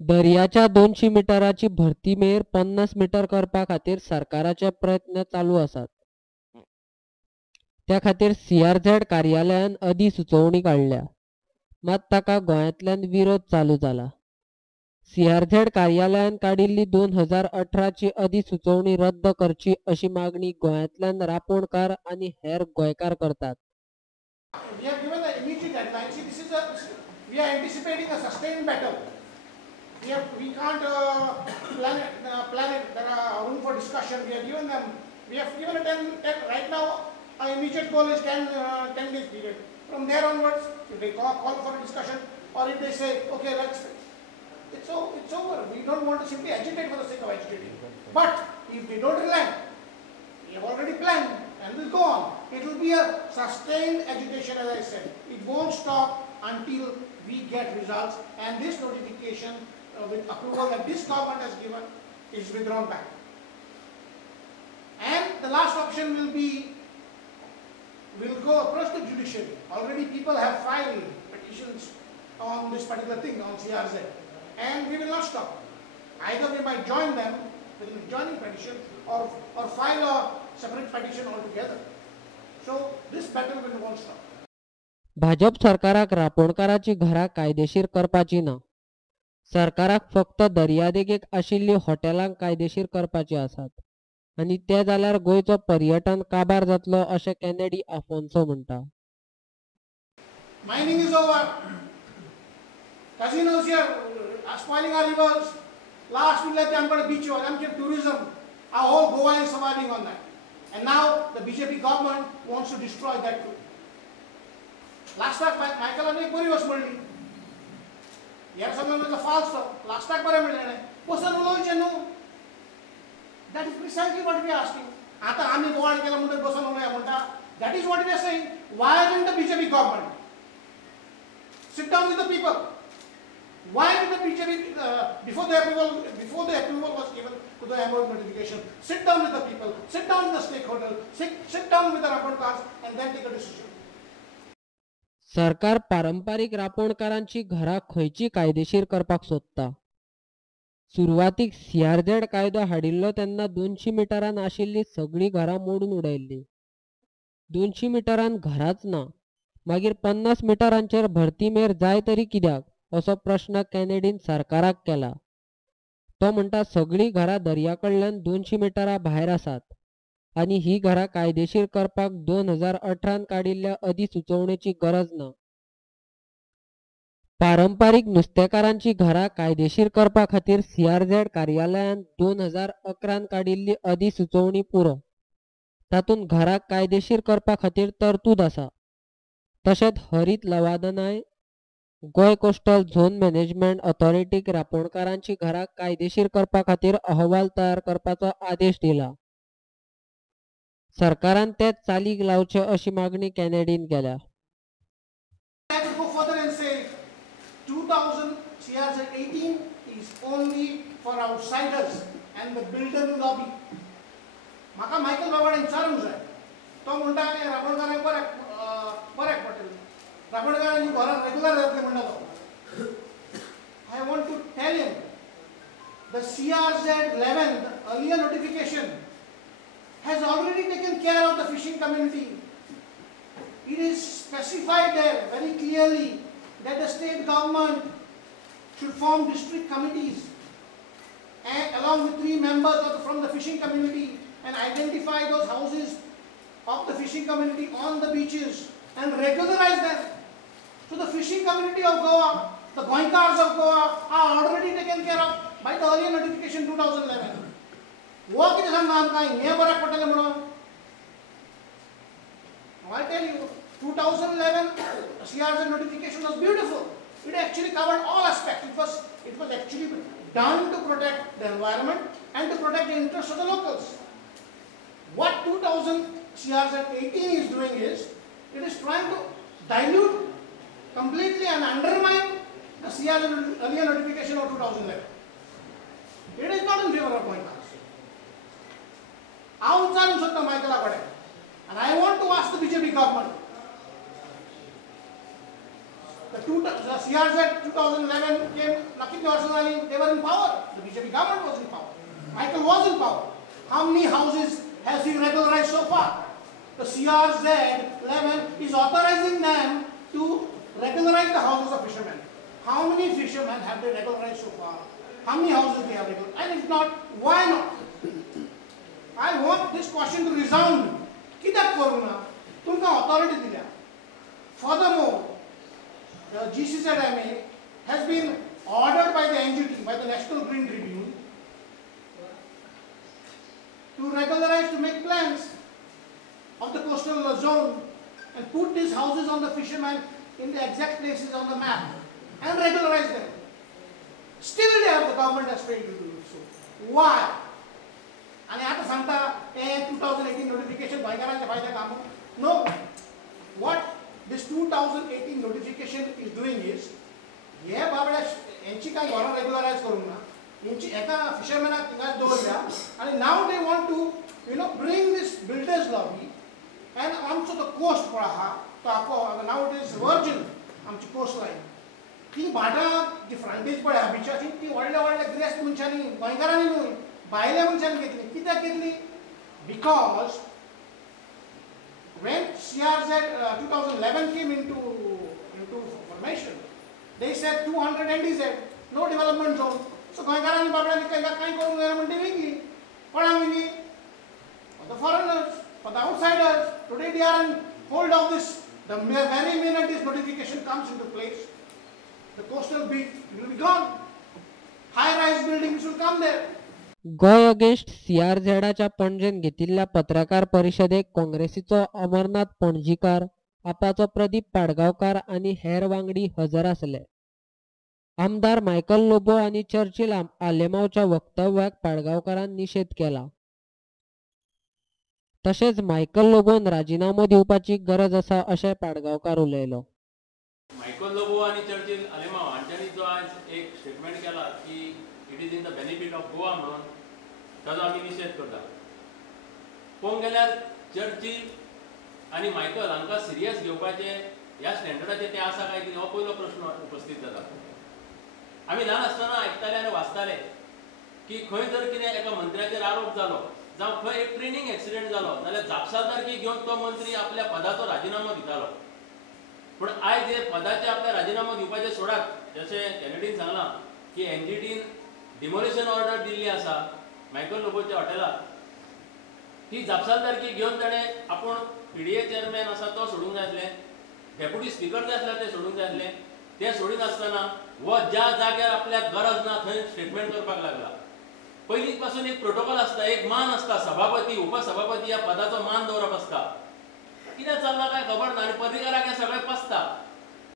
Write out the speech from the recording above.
दर्याच्या 200 मिटराची भरती मेर 50 मीटर करपा खातीर सरकाराचे प्रयत्न चालू आसात. त्या खातीर CRZ कार्यालयान अधिसुचोवणी काडल्या, मात ताका गोंयांतल्यान विरोध चालू जाला. CRZ कार्यालयान काडिल्ली 2018 ची अधिसुचोवणी रद्द करची अशी मागणी गोंयांतल्यान रापणकार आनी हेर गोंयकार करतात. We have given the immediate deadline. See, we are anticipating a sustained battle. We can't plan it. There are room for discussion. We have given a 10 right now. Our immediate goal is 10 days period. From there onwards, if they call for a discussion, or if they say, okay, it's over. We don't want to simply agitate for the sake of agitating. But if they don't relent, we have already planned and will go on. It will be a sustained agitation, as I said. It won't stop until we get results, and this notification with approval that this government has given is withdrawn back. And the last option will be, we'll go across the judiciary. Already people have filed petitions on this particular thing, on CRZ, and we will not stop. Either we might join them with a joining petition, or file a separate petition altogether. So this battle won't stop. Bhajap सरकाराक रापणकाराची घरां कायदेशीर करपाची ना. सरकाराक फक्त दर्यादेगेक आशिल्ली हॉटेलांक कायदेशीर करपाची आसात, आनी ते जाल्यार गोंयचो पर्यटन काबार जातलो अशें केनेडी आफोन्सो म्हणटा. Mining is over. Casinos here are spoiling our rivers. Last week, like Amber beach was, tourism. Our whole Goa is surviving on that. And now the BJP government wants to destroy that too. Last time, Michael and Puri was murdered. Here someone with a false stop. Last time, that is precisely what we are asking. That is what we are saying. Why isn't the BJP government sit down with the people? Why did the BJP, before the approval was given to the MOU notification, sit down with the people, sit down with the stakeholders, sit down with the रापणकार्स and then take a decision. सरकार पारंपारीक रापणकारांची घरां खंयची कायदेशीर करपाक सोदता. सुरवातीक CRZ कायदो हाडिल्लो तेन्ना 200 मिटरान आशिल्ली सगळीं घरां मोडून उडयल्ली. 200 मिटरान घराच ना, मागीर 50 मिटरांचेर भरती मेर जाय तरी कित्याक असो प्रश्न कॅनेडीन सरकाराक केला. तो म्हणटा सगळीं घरां दर्या कडल्यान 200 मिटरां भायर आसात, आनी ही घरां कायदेशीर करपाक 2018 काडिल्ल्या अधिसुचोवणेची गरज ना. पारंपारीक नुस्तेकारांची घरां कायदेशीर करपा खातीर CRZ कार्यालयान 2011 काडिल्ली अधिसुचोवणी पुरो. तातूंत घरां कायदेशीर करपा खातीर तरतूद आसा. तशेंच हरीत लवादानाय गोंय कोस्टल झोन मॅनेजमेंट ऑथॉरिटीक रापणकारांची घरां कायदेशीर करपा खातीर अहवाल तयार करपाचो आदेश दिला. सरकारान ते चालीक लावचे अशी मागणी कॅनेडीन केल्या. 2000 CRZ18 is only for outsiders and the builder lobby. म्हाका मायकल बाबाडे विचारूंक जाय. तो म्हणटा रापणकारांक बऱ्याक पडटलें. रापणकारांची घरां रेग्युलर जातली म्हणटा तो. I want to tell him the CRZ11, the earlier notification, has already taken care of the fishing community. It is specified there very clearly that the state government should form district committees and along with 3 members from the fishing community and identify those houses of the fishing community on the beaches and regularize them. So the fishing community of Goa, the Goinkars of Goa are already taken care of by the earlier notification 2011. वो कितें सांगता आमकां हें बऱ्याक पडटलें म्हणून. I tell you, 2011 CRZ notification was beautiful. It actually covered all aspects. It was actually done to protect the environment and to protect the interests of the locals. What 2000 CRZ18 is doing is, it is trying to dilute completely and undermine the CRZ earlier notification of 2011. It is not in favor of Goinkars. हांव विचारूंक सोदता मायकला कडेन, and I want to ask the BJP government, The CRZ 2011 came, Nakit Arsenal, they were in power. The BJP government was in power. Michael was in power. How many houses has he regularized so far? The CRZ 11 is authorizing them to regularize the houses of fishermen. How many fishermen have they regularized so far? How many houses they have regularized? And if not, why not? I want this question to resound. Kidak koruna? Tumka authority diya. Furthermore, the GCZMA has been ordered by the NGT, by the National Green Tribune, to regularize, to make plans of the coastal zone and put these houses on the fishermen in the exact places on the map and regularize them. Still they have, the government has failed to do so. Why? And आता सांगता 2018 notification गोंयकारांचे फायदे काम. No. What this 2018 notification is doing is, हे बाबड्या यांची काय घरां रेग्युलरायज करूंक ना, यांची एका फिशरमॅनाक थिंगाच दवरल्या आणि now they want to bring this builders lobby and आमचो तो कोस्ट पळय आहा तो आखो now it is virgin आमची कोस्ट लायन. ती भाटां जी फ्रंटेज पळय आहा बिचाची ती व्हडल्या व्हडल्या गिरेस्त मनशांनी गोंयकारांनी न्हय भायल्या मनशांनी घेतली. कित्याक घेतली? Because when CRZ 2011 came into formation, they said 200 NDZ, no development zone. So गोंयकारांनी बाबड्यांनी काय करूंक जाय म्हणटी वेगळी. कोणाक वेगळी? For the foreigners, for the outsiders. Today they are in hold of this. The very minute this notification comes into place, the coastal beach will be gone. High-rise buildings will come there. गोय against सीआरझेडाच्या पणजेन घेतिल्ल्या पत्रकार परिशदेक काँग्रेसीचो अमरनाथ पणजीकार, आपाचो प्रदीप पाडगांवकार आनी हेर वांगडी हजर आसले. आमदार Michael Lobo आनी चर्चिल आलेमांवच्या वक्तव्याक पाडगांवकारान निशेध केला. तशेंच मायकल लोबोन राजिनामो दिवपाची गरज आसा अशें पाडगांवकार उलयलो. मायकल लोबो आणि चर्चिल आलेमांव हांच्यांनी जो आज एक स्टेटमेंट केला की it is in the benefit of Goa म्हणून, ताजो आमी निशेध करता. पळोवंक गेल्यार चर्चिल आनी मायकल हांकां सिरियस घेवपाचे ह्या स्टँडर्डाचेर ते आसा काय कितें हो पयलो प्रश्न उपस्थित जाता. आमी ल्हान आसतना आयकताले आनी वाचताले की खंय जर कितें एका मंत्र्याचेर आरोप जालो जावं खंय एक ट्रेनिंग एक्सिडेंट जालो जाल्यार जापसालदारकी घेवन तो मंत्री आपल्या पदाचो राजिनामो दितालो. पूण आयज हे पदाचे आपल्या राजिनामो दिवपाचे सोडात, जशें कॅनेडीन सांगलां की एनजीटीन डिमोलिशन ऑर्डर दिल्ली आसा मायकल लोबोच्या हॉटेलाक. ती जापसालदारकी घेवन ताणें आपूण पीडीए चेअरमॅन आसा तो सोडूंक जाय आसलें, डेप्युटी स्पीकर जे आसले ते सोडूंक जाय आसलें. ते सोडिनासतना वो ज्या जाग्यार आपल्याक गरज ना थंय स्टेटमेंट करपाक लागला. पयलींच पासून एक प्रोटोकॉल आसता, एक मान आसता, सभापती उपसभापती ह्या पदाचो मान दवरप आसता. कितें चल्लां काय खबर ना आनी पर्रीकाराक हें सगळें पसता.